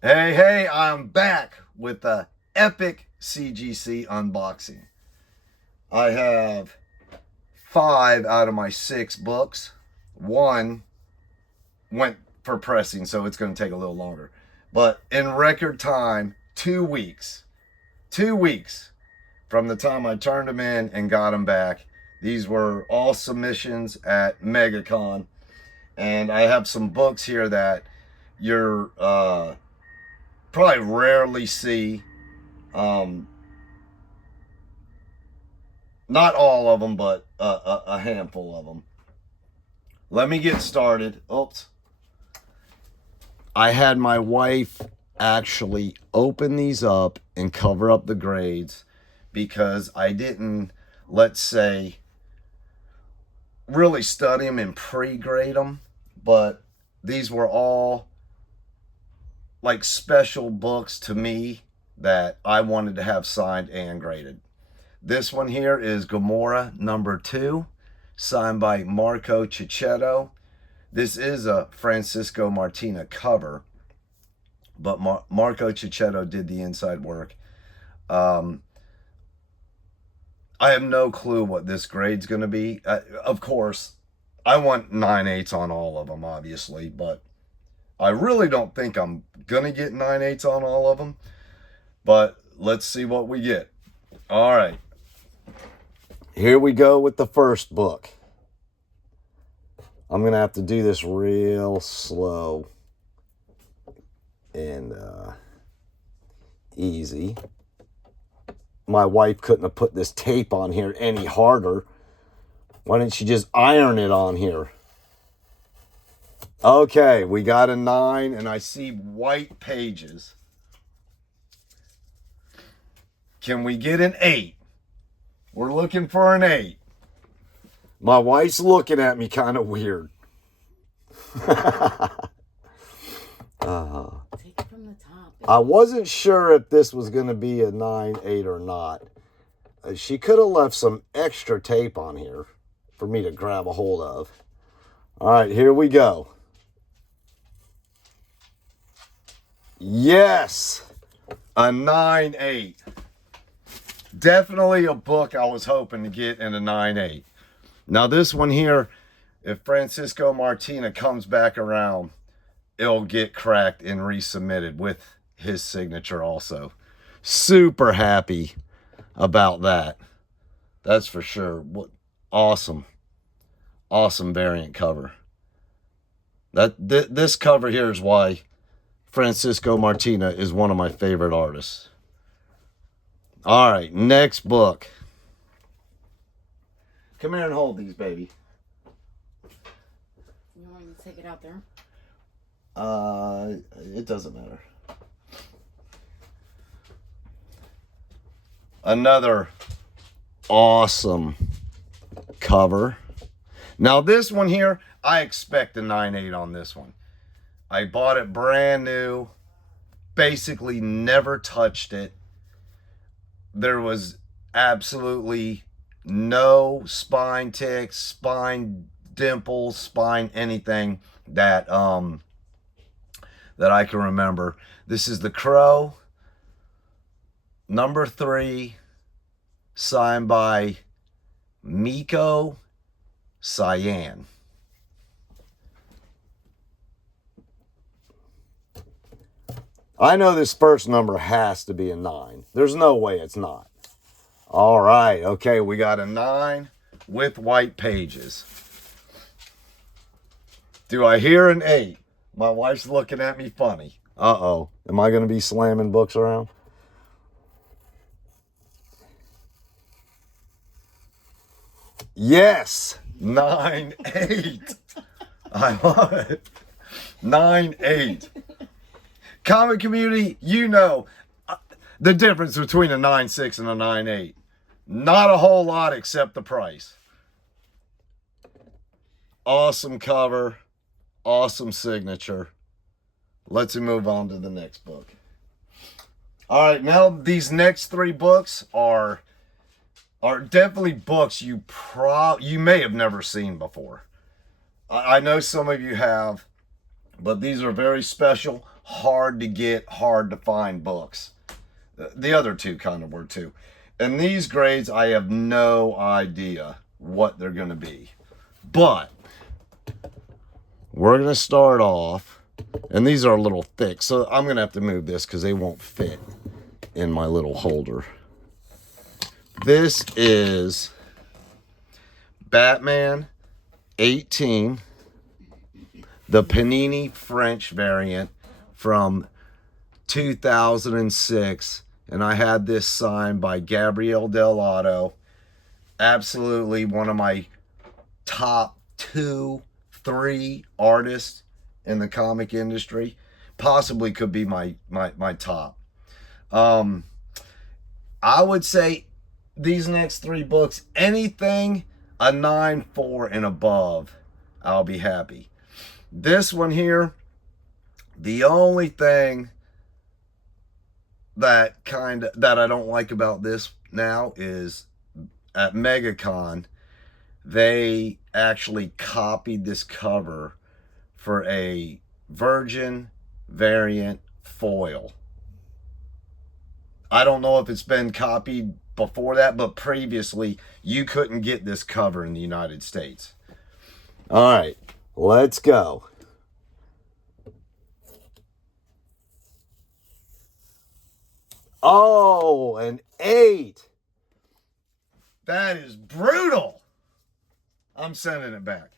Hey, I'm back with the epic CGC unboxing. I have 5 out of my 6 books. One went for pressing, so it's going to take a little longer. But in record time, 2 weeks. 2 weeks from the time I turned them in and got them back. These were all submissions at MegaCon. And I have some books here that you're probably rarely see. Not all of them, but a handful of them. Let me get started. Oops. I had my wife actually open these up and cover up the grades because I didn't, let's say, really study them and pre-grade them. But these were all like special books to me that I wanted to have signed and graded. This one here is Gomorrah number 2, signed by Marco Checchetto. This is a Francisco Martina cover, but Marco Checchetto did the inside work. I have no clue what this grade's going to be. Of course, I want 9/8 on all of them, obviously, but I really don't think I'm going to get 9/8 on all of them. But let's see what we get. All right. Here we go with the first book. I'm going to have to do this real slow and easy. My wife couldn't have put this tape on here any harder. Why didn't she just iron it on here? Okay, we got a 9, and I see white pages. Can we get an 8? We're looking for an 8. My wife's looking at me kind of weird. Take it from the top. I wasn't sure if this was going to be a 9/8 or not. She could have left some extra tape on here for me to grab a hold of. All right, here we go. Yes, a 9/8. Definitely a book I was hoping to get in a 9/8. Now this one here, if Francisco Martina comes back around, it'll get cracked and resubmitted with his signature also. Super happy about that. That's for sure. What awesome variant cover. This cover here is why Francisco Martina is one of my favorite artists. All right, next book. Come here and hold these, baby. You want me to take it out there? It doesn't matter. Another awesome cover. Now this one here, I expect a 9/8 on this one. I bought it brand new, basically never touched it. There was absolutely no spine ticks, spine dimples, spine anything that that I can remember. This is The Crow, number 3, signed by Miko Cyan. I know this first number has to be a 9. There's no way it's not. All right, okay, we got a 9 with white pages. Do I hear an 8? My wife's looking at me funny. Uh-oh. Am I going to be slamming books around? Yes, 9/8. I love it. 9/8. Comic community, you know the difference between a 9/6 and a 9/8. Not a whole lot except the price. Awesome cover. Awesome signature. Let's move on to the next book. All right, now these next 3 books are definitely books you may have never seen before. I know some of you have, but these are very special hard to get, hard to find books. The other two kind of were too. And these grades, I have no idea what they're going to be. But we're going to start off, and these are a little thick, so I'm going to have to move this because they won't fit in my little holder. This is Batman 18, the Panini French variant from 2006, and I had this signed by Gabriel Dell'Otto. Absolutely one of my top 2-3 artists in the comic industry. Possibly could be my top. I would say these next 3 books, anything a 9.4 and above, I'll be happy. This one here, the only thing that I don't like about this now is at MegaCon, they actually copied this cover for a Virgin variant foil. I don't know if it's been copied before that, but previously you couldn't get this cover in the United States. All right, let's go. Oh, an 8. That is brutal. I'm sending it back.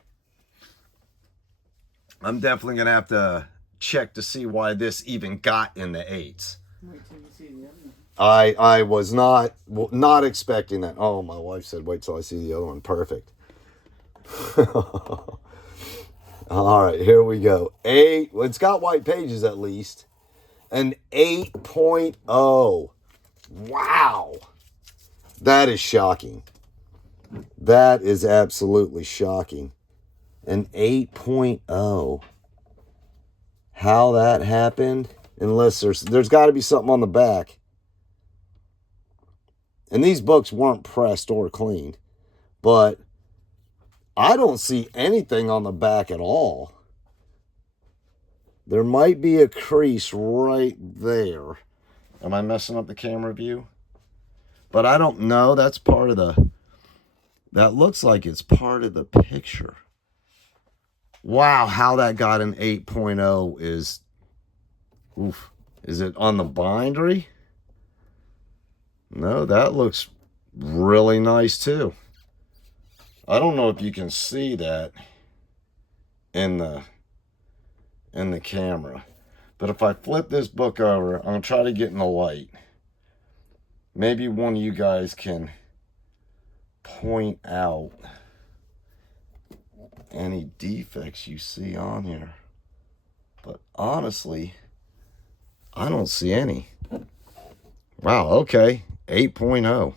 I'm definitely going to have to check to see why this even got in the 8s. Wait till you see the other one. I was not expecting that. Oh, my wife said, wait till I see the other one. Perfect. All right, here we go. 8. Well, it's got white pages at least. An 8.0. Wow. That is shocking. That is absolutely shocking. An 8.0. How that happened, unless there's got to be something on the back. And these books weren't pressed or cleaned, but I don't see anything on the back at all. There might be a crease right there. Am I messing up the camera view? But I don't know. That's part of the... That looks like it's part of the picture. Wow, how that got an 8.0 is... Oof. Is it on the bindery? No, that looks really nice too. I don't know if you can see that in the camera. But if I flip this book over, I'm going to try to get in the light. Maybe one of you guys can point out any defects you see on here. But honestly, I don't see any. Wow, okay. 8.0.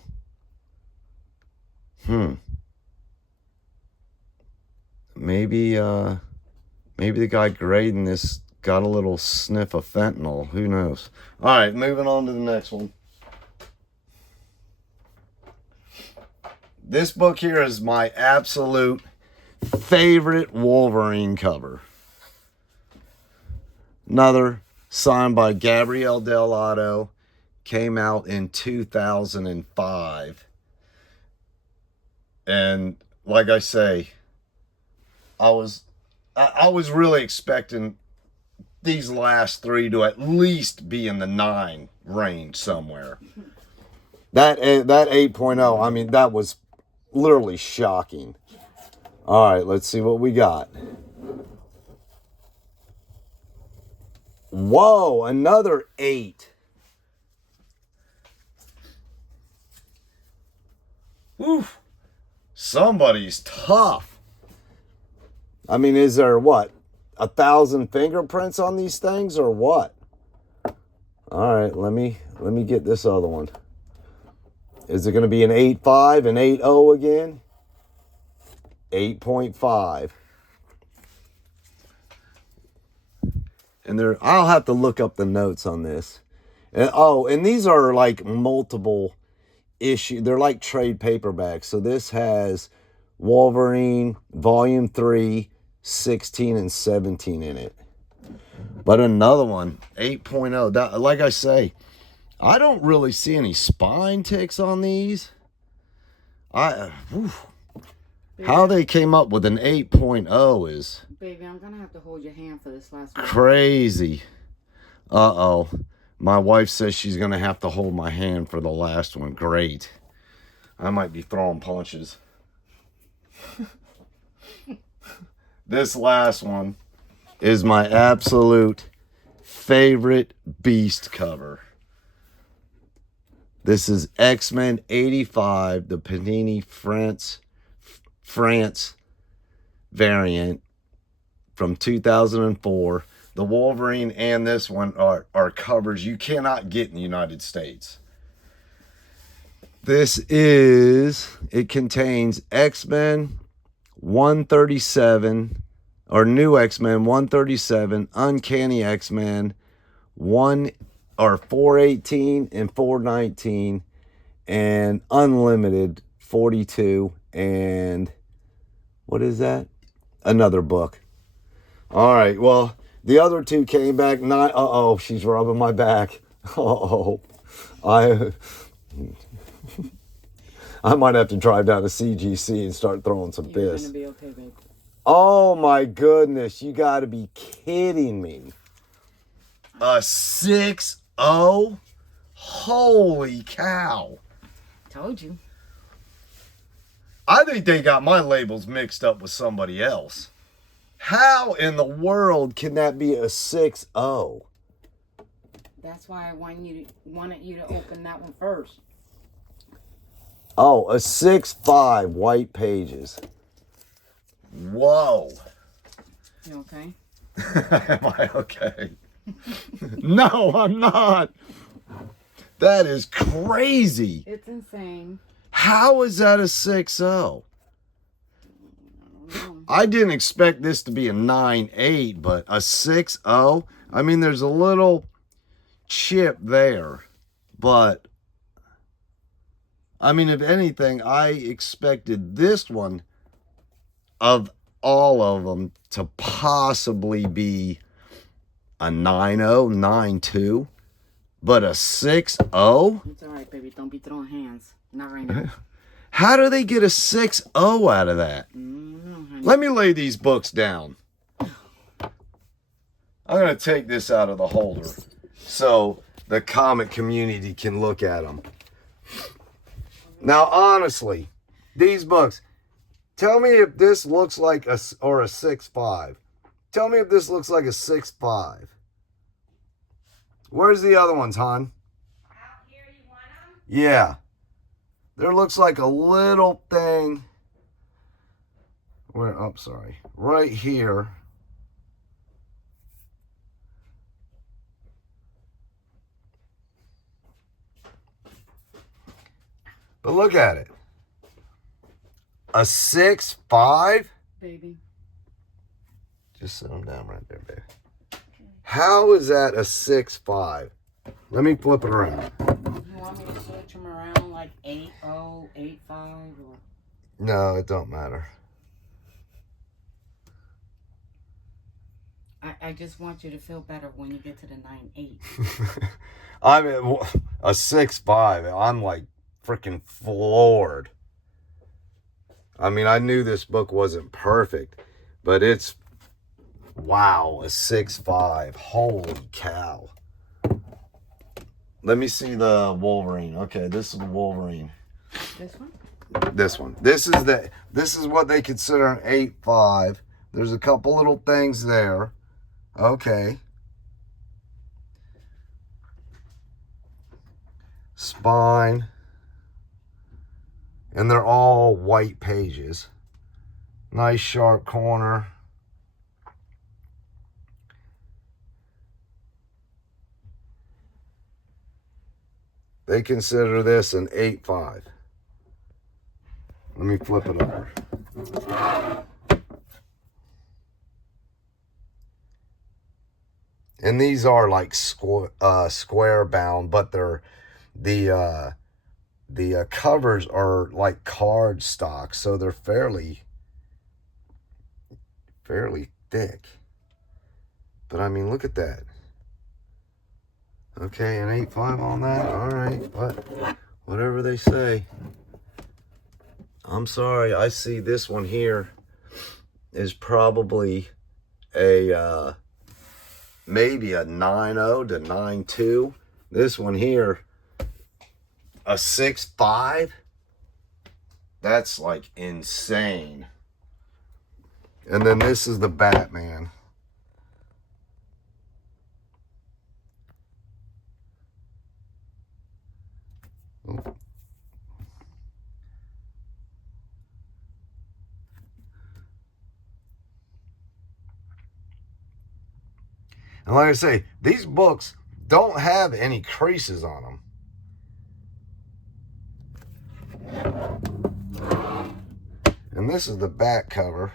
Maybe the guy grading this got a little sniff of fentanyl. Who knows? All right, moving on to the next one. This book here is my absolute favorite Wolverine cover. Another signed by Gabriel Dell'Otto. Came out in 2005. And like I say, I was really expecting these last 3 to at least be in the 9 range somewhere. That 8.0, I mean, that was literally shocking. All right, let's see what we got. Whoa, another 8. Oof. Somebody's tough. I mean, is there what? 1,000 fingerprints on these things or what? All right, let me get this other one. Is it going to be an 8.5, an 8.0 again? 8.5. And I'll have to look up the notes on this. And these are like multiple issue. They're like trade paperbacks. So this has Wolverine Volume 3, 16, and 17 in it. But another one, 8.0. That, like I say, I don't really see any spine ticks on these. How they came up with an 8.0 is Baby, I'm gonna have to hold your hand for this last one. crazy. Uh-oh. My wife says she's going to have to hold my hand for the last one. Great. I might be throwing punches. This last one is my absolute favorite Beast cover. This is X-Men 85, the Panini France variant from 2004. The Wolverine and this one are covers you cannot get in the United States. It contains X-Men 137, or New X-Men 137, Uncanny X-Men 418 and 419, and Unlimited 42, and what is that? Another book. All right, well, the other two came back. She's rubbing my back. I might have to drive down to CGC and start throwing some You're fists. gonna be okay, baby. Oh my goodness, you got to be kidding me. A 6.0? Holy cow. Told you. I think they got my labels mixed up with somebody else. How in the world can that be a 6.0? That's why I wanted you to open that one first. Oh, a 6.5 white pages. Whoa. You okay? Am I okay? No, I'm not. That is crazy. It's insane. How is that a 6.0? I didn't expect this to be a 9.8, but a 6.0? I mean, there's a little chip there, but I mean, if anything, I expected this one, of all of them, to possibly be a 9.0, 9.2, but a 6.0? It's alright, baby. Don't be throwing hands. Not right now. How do they get a 6.0 out of that? No, honey. Let me lay these books down. I'm going to take this out of the holder so the comic community can look at them. Now, honestly, these books, tell me if this looks like a 6.5. Tell me if this looks like a 6.5. Where's the other ones, hon? Out here, you want them? Yeah. There looks like a little thing. Sorry. Right here. But look at it. A 6.5? Baby. Just sit them down right there, baby. How is that a 6.5? Let me flip it around. You want me to switch them around like 8.0, 8.5, or... No, it don't matter. I just want you to feel better when you get to the 9.8. I mean, a 6.5. I'm like freaking floored. I mean, I knew this book wasn't perfect, but it's, wow, a 6.5. Holy cow. Let me see the Wolverine. Okay, this is the Wolverine. This one? This one. This is what they consider an 8.5. There's a couple little things there. Okay. Spine. And they're all white pages. Nice sharp corner. They consider this an 8.5. Let me flip it over. And these are like square bound, but they're the covers are like card stock, so they're fairly thick. But I mean, look at that. Okay, an 8.5 on that. All right, but whatever they say. I'm sorry. I see this one here is probably a maybe a 9.0 to 9.2. This one here, a 6.5. That's like insane. And then this is the Batman. Oh. And like I say, these books don't have any creases on them. And this is the back cover.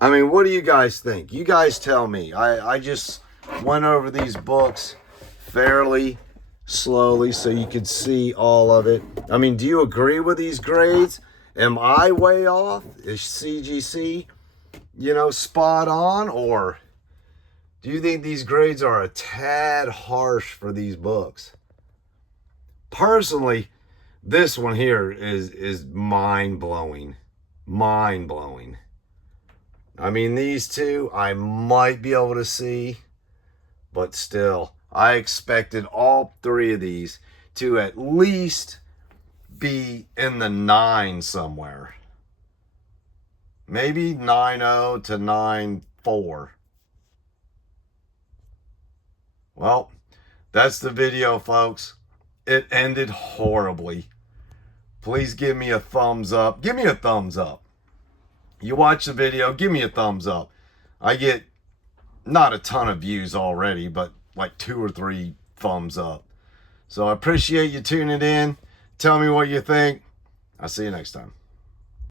I mean, what do you guys think? You guys tell me. I just went over these books fairly slowly so you could see all of it. I mean, do you agree with these grades? Am I way off? Is CGC, spot on? Or do you think these grades are a tad harsh for these books? Personally, this one here is mind-blowing. Mind-blowing. I mean, these two I might be able to see, but still, I expected all three of these to at least be in the 9 somewhere. Maybe 9.0 to 9.4. Well, that's the video, folks. It ended horribly. Please give me a thumbs up. Give me a thumbs up. You watch the video, give me a thumbs up. I get not a ton of views already, but like 2 or 3 thumbs up. So I appreciate you tuning in. Tell me what you think. I'll see you next time.